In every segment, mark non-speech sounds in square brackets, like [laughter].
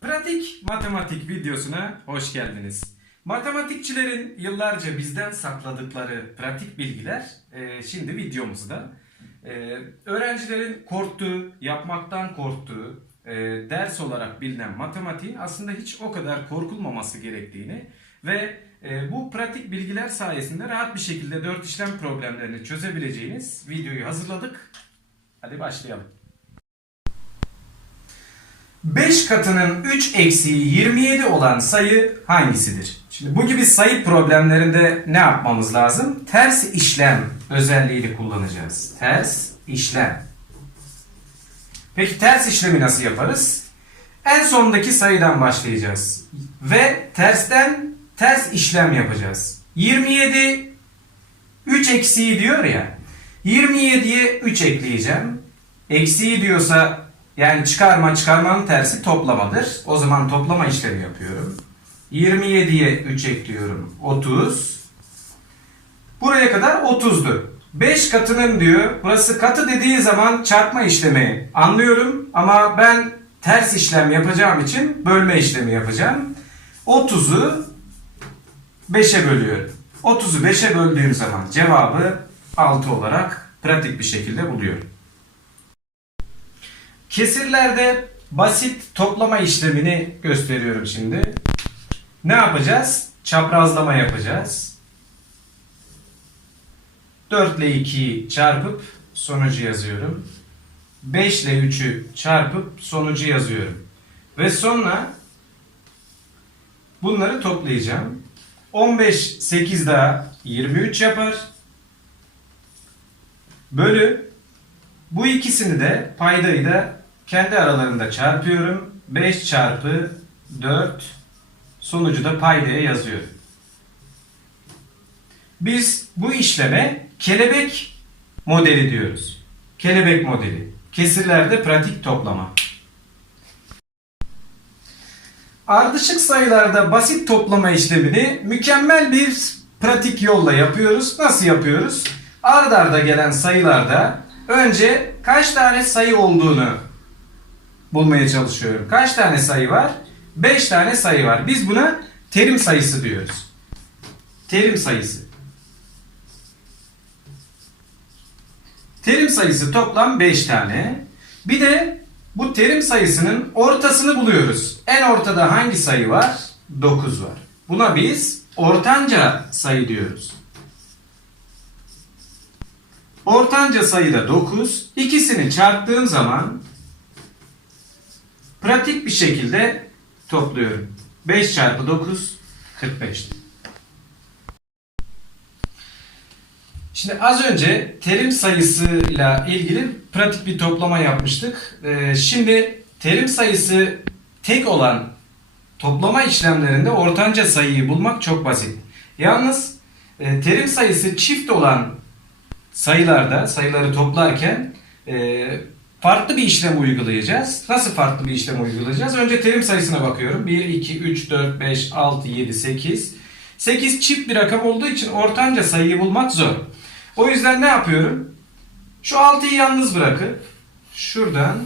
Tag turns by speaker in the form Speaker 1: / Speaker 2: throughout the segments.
Speaker 1: Pratik matematik videosuna hoş geldiniz. Matematikçilerin yıllarca bizden sakladıkları pratik bilgiler e, şimdi videomuzda. E, öğrencilerin korktuğu, yapmaktan korktuğu e, ders olarak bilinen matematiğin aslında hiç o kadar korkulmaması gerektiğini ve e, bu pratik bilgiler sayesinde rahat bir şekilde dört işlem problemlerini çözebileceğiniz videoyu hazırladık. Hadi başlayalım. 5 katının 3 eksiği 27 olan sayı hangisidir? Şimdi bu gibi sayı problemlerinde ne yapmamız lazım? Ters işlem özelliğini kullanacağız. Ters işlem. Peki ters işlemi nasıl yaparız? En sondaki sayıdan başlayacağız. Ve tersten ters işlem yapacağız. 27 3 eksiği diyor ya. 27'ye 3 ekleyeceğim. Eksiği diyorsa yani çıkarma çıkarmanın tersi toplamadır. O zaman toplama işlemi yapıyorum. 27'ye 3 ekliyorum. 30. Buraya kadar 30'du. 5 katının diyor. Burası katı dediği zaman çarpma işlemi anlıyorum. Ama ben ters işlem yapacağım için bölme işlemi yapacağım. 30'u 5'e bölüyorum. 30'u 5'e böldüğüm zaman cevabı 6 olarak pratik bir şekilde buluyorum. Kesirlerde basit toplama işlemini gösteriyorum şimdi. Ne yapacağız? Çaprazlama yapacağız. 4 ile 2'yi çarpıp sonucu yazıyorum. 5 ile 3'ü çarpıp sonucu yazıyorum. Ve sonra bunları toplayacağım. 15 8 daha 23 yapar. Bölü bu ikisini de paydayı da kendi aralarında çarpıyorum. 5 çarpı 4 sonucu da paydaya yazıyorum. Biz bu işleme kelebek modeli diyoruz. Kelebek modeli. Kesirlerde pratik toplama. Ardışık sayılarda basit toplama işlemini mükemmel bir pratik yolla yapıyoruz. Nasıl yapıyoruz? Ard arda gelen sayılarda önce kaç tane sayı olduğunu bulmaya çalışıyorum. Kaç tane sayı var? 5 tane sayı var. Biz buna terim sayısı diyoruz. Terim sayısı. Terim sayısı toplam 5 tane. Bir de bu terim sayısının ortasını buluyoruz. En ortada hangi sayı var? 9 var. Buna biz ortanca sayı diyoruz. Ortanca sayı da 9. İkisini çarptığım zaman pratik bir şekilde topluyorum. 5 çarpı 9 45. Şimdi az önce terim sayısıyla ilgili pratik bir toplama yapmıştık. Ee, şimdi terim sayısı tek olan toplama işlemlerinde ortanca sayıyı bulmak çok basit. Yalnız e, terim sayısı çift olan sayılarda sayıları toplarken e, farklı bir işlem uygulayacağız. Nasıl farklı bir işlem uygulayacağız? Önce terim sayısına bakıyorum. 1, 2, 3, 4, 5, 6, 7, 8. 8 çift bir rakam olduğu için ortanca sayıyı bulmak zor. O yüzden ne yapıyorum? Şu 6'yı yalnız bırakıp şuradan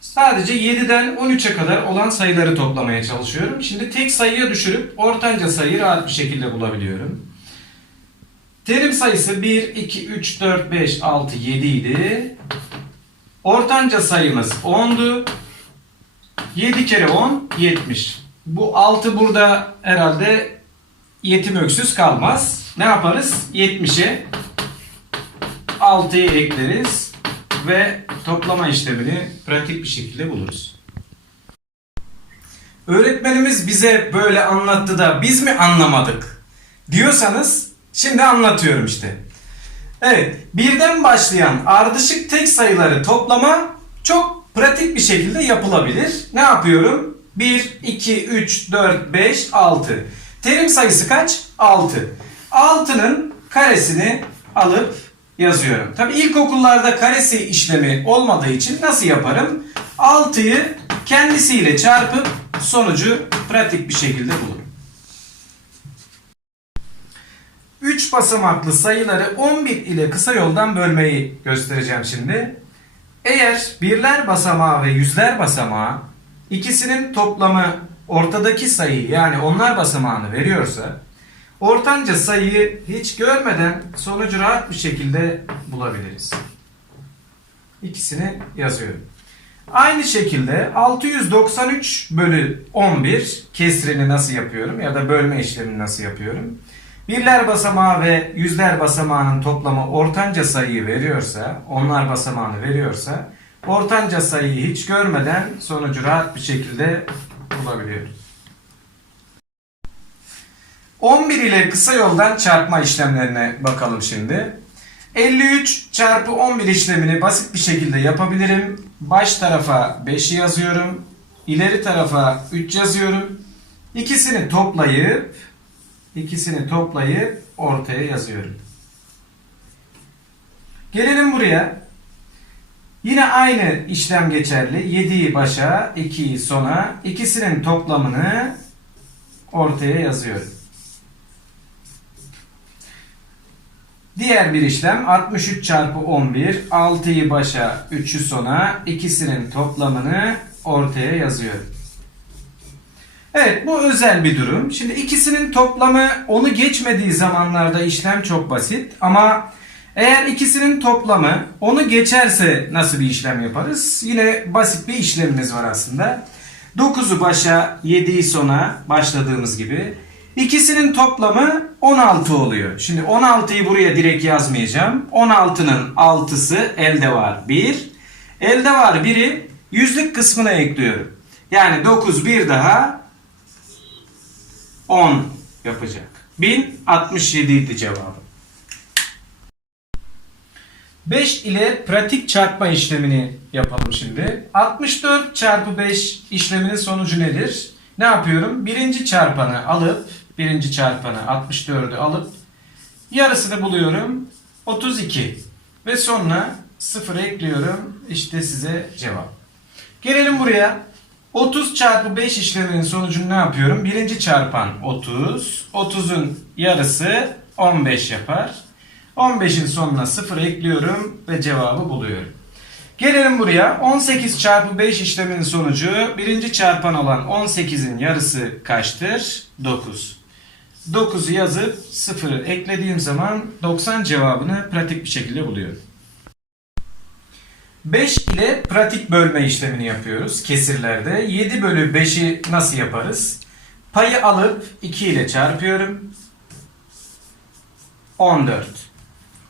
Speaker 1: sadece 7'den 13'e kadar olan sayıları toplamaya çalışıyorum. Şimdi tek sayıya düşürüp ortanca sayıyı rahat bir şekilde bulabiliyorum. Terim sayısı 1, 2, 3, 4, 5, 6, 7 idi. Ortanca sayımız 10'du. 7 kere 10, 70. Bu 6 burada herhalde yetim öksüz kalmaz. Ne yaparız? 70'e 6'yı ekleriz ve toplama işlemini pratik bir şekilde buluruz. Öğretmenimiz bize böyle anlattı da biz mi anlamadık diyorsanız şimdi anlatıyorum işte. Evet, birden başlayan ardışık tek sayıları toplama çok pratik bir şekilde yapılabilir. Ne yapıyorum? 1, 2, 3, 4, 5, 6. Terim sayısı kaç? 6. 6'nın karesini alıp yazıyorum. Tabi ilkokullarda karesi işlemi olmadığı için nasıl yaparım? 6'yı kendisiyle çarpıp sonucu pratik bir şekilde bulurum. 3 basamaklı sayıları 11 ile kısa yoldan bölmeyi göstereceğim şimdi. Eğer birler basamağı ve yüzler basamağı ikisinin toplamı ortadaki sayı yani onlar basamağını veriyorsa ortanca sayıyı hiç görmeden sonucu rahat bir şekilde bulabiliriz. İkisini yazıyorum. Aynı şekilde 693 bölü 11 kesrini nasıl yapıyorum ya da bölme işlemini nasıl yapıyorum? Birler basamağı ve yüzler basamağının toplamı ortanca sayıyı veriyorsa, onlar basamağını veriyorsa, ortanca sayıyı hiç görmeden sonucu rahat bir şekilde bulabiliyoruz. 11 ile kısa yoldan çarpma işlemlerine bakalım şimdi. 53 çarpı 11 işlemini basit bir şekilde yapabilirim. Baş tarafa 5'i yazıyorum. İleri tarafa 3 yazıyorum. İkisini toplayıp ikisini toplayıp ortaya yazıyorum. Gelelim buraya. Yine aynı işlem geçerli. 7'yi başa, 2'yi sona. İkisinin toplamını ortaya yazıyorum. Diğer bir işlem 63 çarpı 11 6'yı başa 3'ü sona ikisinin toplamını ortaya yazıyorum. Evet bu özel bir durum. Şimdi ikisinin toplamı onu geçmediği zamanlarda işlem çok basit ama eğer ikisinin toplamı onu geçerse nasıl bir işlem yaparız? Yine basit bir işlemimiz var aslında. 9'u başa 7'yi sona başladığımız gibi İkisinin toplamı 16 oluyor. Şimdi 16'yı buraya direkt yazmayacağım. 16'nın 6'sı elde var 1. Elde var 1'i yüzlük kısmına ekliyorum. Yani 9 bir daha 10 yapacak. 1067 idi cevabı. 5 ile pratik çarpma işlemini yapalım şimdi. 64 çarpı 5 işleminin sonucu nedir? Ne yapıyorum? Birinci çarpanı alıp birinci çarpanı 64'ü alıp yarısını buluyorum 32 ve sonra 0 ekliyorum işte size cevap. Gelelim buraya 30 çarpı 5 işleminin sonucunu ne yapıyorum? Birinci çarpan 30 30'un yarısı 15 yapar. 15'in sonuna 0 ekliyorum ve cevabı buluyorum. Gelelim buraya. 18 çarpı 5 işleminin sonucu birinci çarpan olan 18'in yarısı kaçtır? 9. 9'u yazıp 0'ı eklediğim zaman 90 cevabını pratik bir şekilde buluyorum. 5 ile pratik bölme işlemini yapıyoruz kesirlerde. 7 bölü 5'i nasıl yaparız? Payı alıp 2 ile çarpıyorum. 14.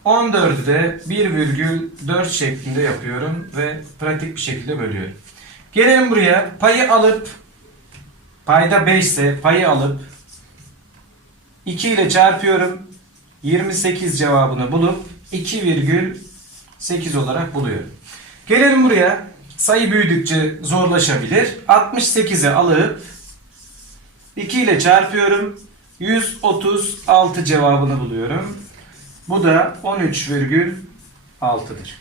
Speaker 1: 14'ü de 1,4 şeklinde yapıyorum ve pratik bir şekilde bölüyorum. Gelelim buraya. Payı alıp payda 5 ise payı alıp 2 ile çarpıyorum. 28 cevabını bulup 2,8 olarak buluyorum. Gelelim buraya. Sayı büyüdükçe zorlaşabilir. 68'e alıp 2 ile çarpıyorum. 136 cevabını buluyorum. Bu da 13,6'dır.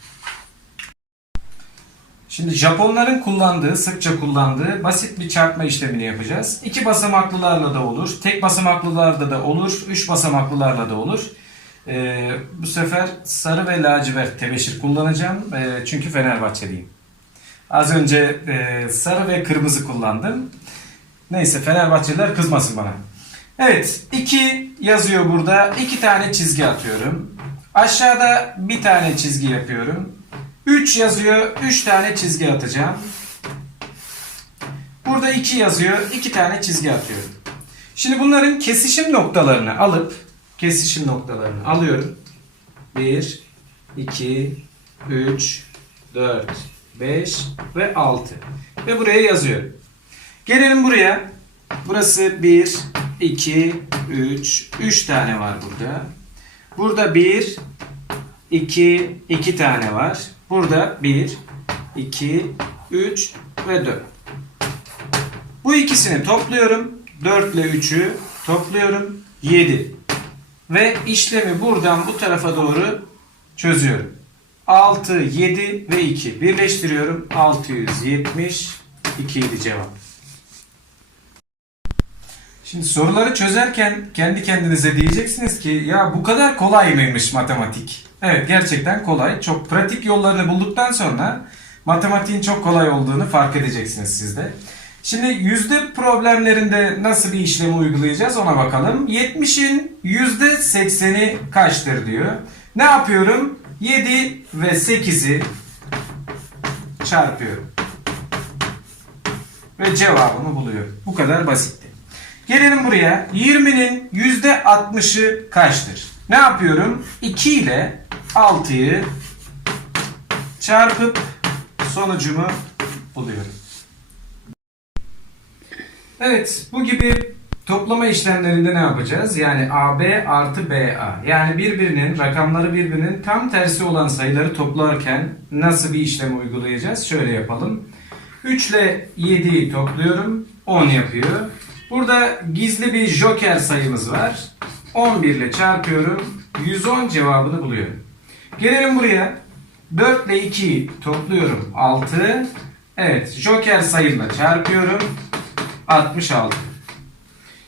Speaker 1: Şimdi Japonların kullandığı, sıkça kullandığı basit bir çarpma işlemini yapacağız. İki basamaklılarla da olur, tek basamaklılarda da olur, üç basamaklılarla da olur. Ee, bu sefer sarı ve lacivert tebeşir kullanacağım ee, çünkü Fenerbahçeliyim. Az önce e, sarı ve kırmızı kullandım. Neyse Fenerbahçeliler kızmasın bana. Evet 2 yazıyor burada. 2 tane çizgi atıyorum. Aşağıda bir tane çizgi yapıyorum. 3 yazıyor. 3 tane çizgi atacağım. Burada 2 yazıyor. 2 tane çizgi atıyorum. Şimdi bunların kesişim noktalarını alıp kesişim noktalarını alıyorum. 1 2 3 4 5 ve 6 ve buraya yazıyorum. Gelelim buraya. Burası 1 2 3 3 tane var burada. Burada 1 2 2 tane var. Burada 1 2 3 ve 4. Bu ikisini topluyorum. 4 ile 3'ü topluyorum. 7. Ve işlemi buradan bu tarafa doğru çözüyorum. 6, 7 ve 2 birleştiriyorum. 672 idi cevap. Şimdi soruları çözerken kendi kendinize diyeceksiniz ki ya bu kadar kolay mıymış matematik? Evet gerçekten kolay. Çok pratik yollarını bulduktan sonra Matematiğin çok kolay olduğunu fark edeceksiniz siz de. Şimdi yüzde problemlerinde nasıl bir işlemi uygulayacağız ona bakalım. 70'in yüzde 80'i kaçtır diyor. Ne yapıyorum? 7 ve 8'i çarpıyorum. Ve cevabımı buluyorum. Bu kadar basitti. Gelelim buraya. 20'nin yüzde 60'ı kaçtır? Ne yapıyorum? 2 ile 6'yı çarpıp sonucumu buluyorum. Evet, bu gibi toplama işlemlerinde ne yapacağız? Yani AB artı BA. Yani birbirinin, rakamları birbirinin tam tersi olan sayıları toplarken nasıl bir işlem uygulayacağız? Şöyle yapalım. 3 ile 7'yi topluyorum. 10 yapıyor. Burada gizli bir joker sayımız var. 11 ile çarpıyorum. 110 cevabını buluyorum. Gelelim buraya. 4 ile 2'yi topluyorum. 6. Evet. Joker sayımla çarpıyorum. 66.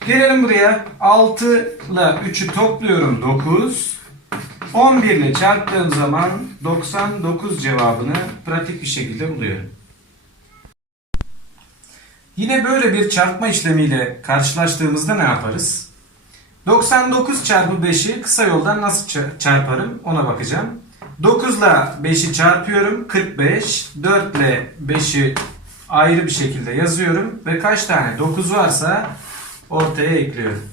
Speaker 1: Gelelim buraya. 6 ile 3'ü topluyorum. 9. 11 ile çarptığım zaman 99 cevabını pratik bir şekilde buluyorum. Yine böyle bir çarpma işlemiyle karşılaştığımızda ne yaparız? 99 çarpı 5'i kısa yoldan nasıl ça- çarparım ona bakacağım. 9 ile 5'i çarpıyorum 45. 4 ile 5'i ayrı bir şekilde yazıyorum ve kaç tane 9 varsa ortaya ekliyorum.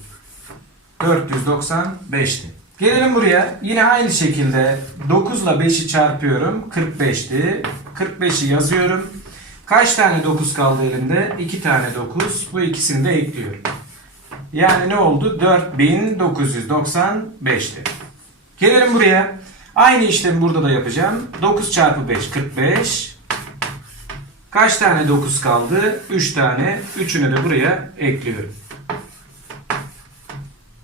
Speaker 1: 495'ti. Gelelim buraya. Yine aynı şekilde 9 ile 5'i çarpıyorum. 45'ti. 45'i yazıyorum. Kaç tane 9 kaldı elimde? 2 tane 9. Bu ikisini de ekliyorum. Yani ne oldu? 4995'ti. Gelelim buraya. Aynı işlemi burada da yapacağım. 9 çarpı 5 45. Kaç tane 9 kaldı? 3 tane. 3'ünü de buraya ekliyorum.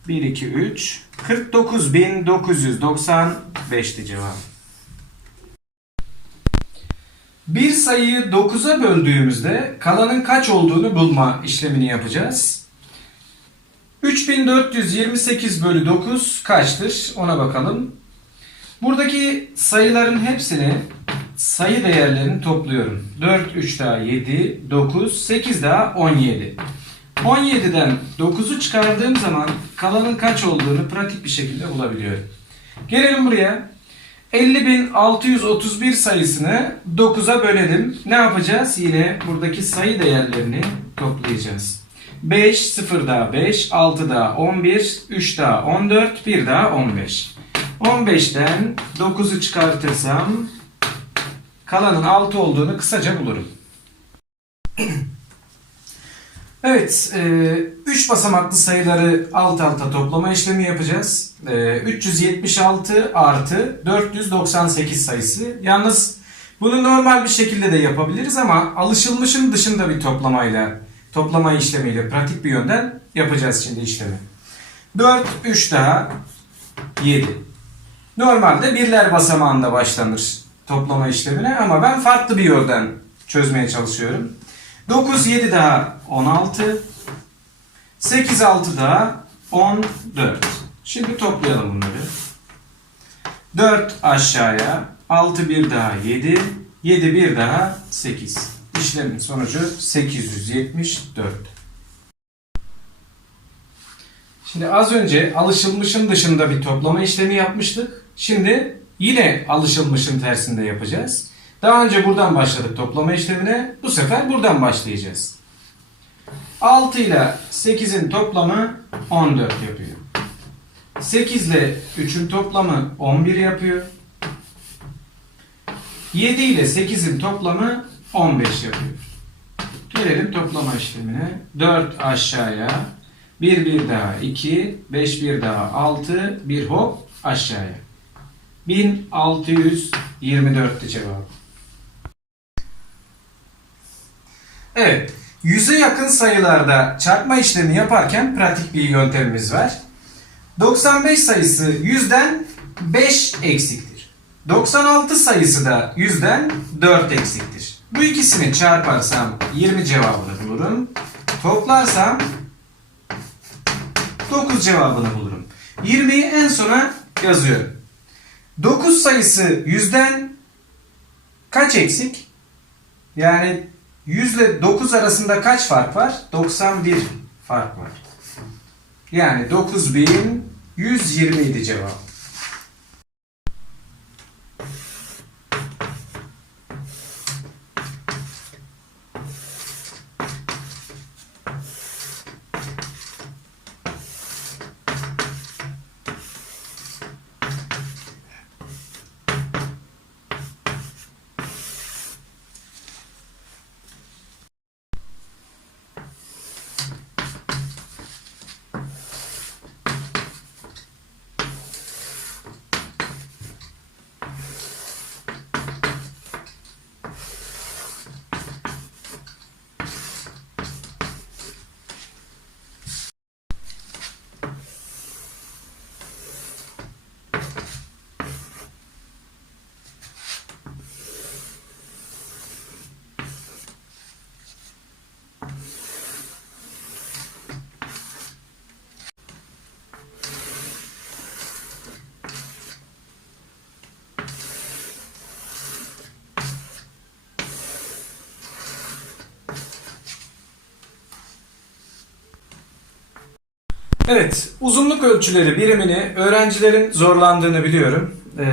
Speaker 1: 1, 2, 3. 49.995'ti cevap. Bir sayıyı 9'a böldüğümüzde kalanın kaç olduğunu bulma işlemini yapacağız. 3428 bölü 9 kaçtır? Ona bakalım. Buradaki sayıların hepsini sayı değerlerini topluyorum. 4, 3 daha 7, 9, 8 daha 17. 17'den 9'u çıkardığım zaman kalanın kaç olduğunu pratik bir şekilde bulabiliyorum. Gelelim buraya. 50.631 sayısını 9'a bölelim. Ne yapacağız? Yine buradaki sayı değerlerini toplayacağız. 5, 0 daha 5, 6 daha 11, 3 daha 14, 1 daha 15. 15'ten 9'u çıkartırsam kalanın 6 olduğunu kısaca bulurum. [clears throat] Evet, 3 basamaklı sayıları alt alta toplama işlemi yapacağız. E, 376 artı 498 sayısı. Yalnız bunu normal bir şekilde de yapabiliriz ama alışılmışın dışında bir toplamayla, toplama işlemiyle pratik bir yönden yapacağız şimdi işlemi. 4, 3 daha 7. Normalde birler basamağında başlanır toplama işlemine ama ben farklı bir yoldan çözmeye çalışıyorum. 9, 7 daha 16. 8, 6 daha 14. Şimdi toplayalım bunları. 4 aşağıya. 6, 1 daha 7. 7, 1 daha 8. İşlemin sonucu 874. Şimdi az önce alışılmışın dışında bir toplama işlemi yapmıştık. Şimdi yine alışılmışın tersinde yapacağız. Daha önce buradan başladık toplama işlemine. Bu sefer buradan başlayacağız. 6 ile 8'in toplamı 14 yapıyor. 8 ile 3'ün toplamı 11 yapıyor. 7 ile 8'in toplamı 15 yapıyor. Gelelim toplama işlemine. 4 aşağıya. 1 bir daha 2. 5 bir daha 6. 1 hop aşağıya. 1624'tü cevabı. Evet. Yüze yakın sayılarda çarpma işlemi yaparken pratik bir yöntemimiz var. 95 sayısı 100'den 5 eksiktir. 96 sayısı da 100'den 4 eksiktir. Bu ikisini çarparsam 20 cevabını bulurum. Toplarsam 9 cevabını bulurum. 20'yi en sona yazıyorum. 9 sayısı 100'den kaç eksik? Yani 100 ile 9 arasında kaç fark var? 91 fark var. Yani 9120 idi cevap. Evet, uzunluk ölçüleri birimini öğrencilerin zorlandığını biliyorum. Ee,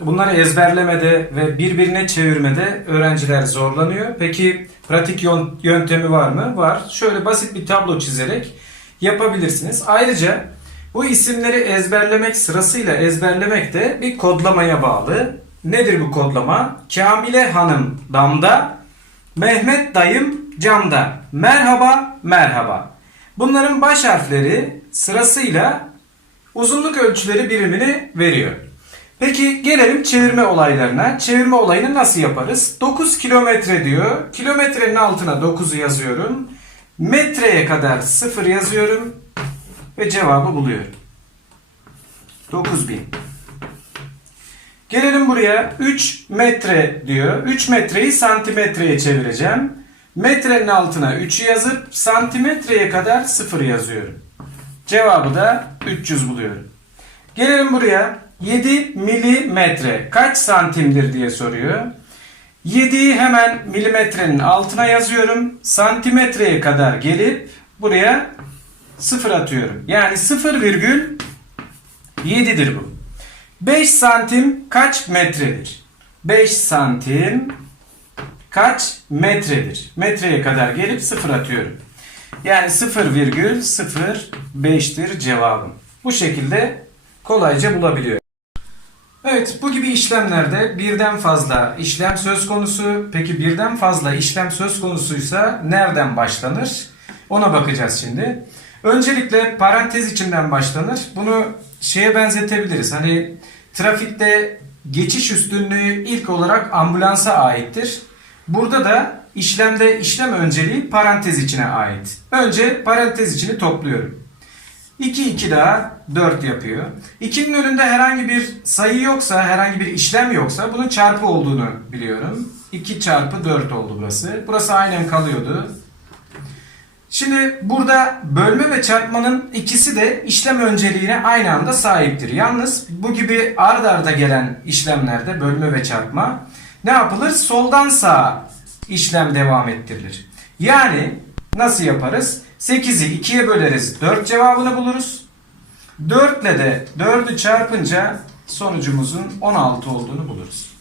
Speaker 1: bunları ezberlemede ve birbirine çevirmede öğrenciler zorlanıyor. Peki pratik yön- yöntemi var mı? Var. Şöyle basit bir tablo çizerek yapabilirsiniz. Ayrıca bu isimleri ezberlemek sırasıyla ezberlemek de bir kodlamaya bağlı. Nedir bu kodlama? Kamile Hanım damda, Mehmet dayım camda. Merhaba, merhaba. Bunların baş harfleri sırasıyla uzunluk ölçüleri birimini veriyor. Peki gelelim çevirme olaylarına. Çevirme olayını nasıl yaparız? 9 kilometre diyor. Kilometrenin altına 9'u yazıyorum. Metreye kadar 0 yazıyorum. Ve cevabı buluyorum. 9000. Gelelim buraya 3 metre diyor. 3 metreyi santimetreye çevireceğim. Metrenin altına 3'ü yazıp santimetreye kadar 0 yazıyorum. Cevabı da 300 buluyorum. Gelelim buraya 7 milimetre kaç santimdir diye soruyor. 7'yi hemen milimetrenin altına yazıyorum. Santimetreye kadar gelip buraya 0 atıyorum. Yani 0,7'dir bu. 5 santim kaç metredir? 5 santim kaç metredir? Metreye kadar gelip 0 atıyorum. Yani 0,05'tir cevabım. Bu şekilde kolayca bulabiliyor. Evet bu gibi işlemlerde birden fazla işlem söz konusu. Peki birden fazla işlem söz konusuysa nereden başlanır? Ona bakacağız şimdi. Öncelikle parantez içinden başlanır. Bunu şeye benzetebiliriz. Hani trafikte geçiş üstünlüğü ilk olarak ambulansa aittir. Burada da işlemde işlem önceliği parantez içine ait. Önce parantez içini topluyorum. 2 2 daha 4 yapıyor. 2'nin önünde herhangi bir sayı yoksa, herhangi bir işlem yoksa bunun çarpı olduğunu biliyorum. 2 çarpı 4 oldu burası. Burası aynen kalıyordu. Şimdi burada bölme ve çarpmanın ikisi de işlem önceliğine aynı anda sahiptir. Yalnız bu gibi ard arda gelen işlemlerde bölme ve çarpma ne yapılır? Soldan sağa işlem devam ettirilir. Yani nasıl yaparız? 8'i 2'ye böleriz. 4 cevabını buluruz. 4 ile de 4'ü çarpınca sonucumuzun 16 olduğunu buluruz.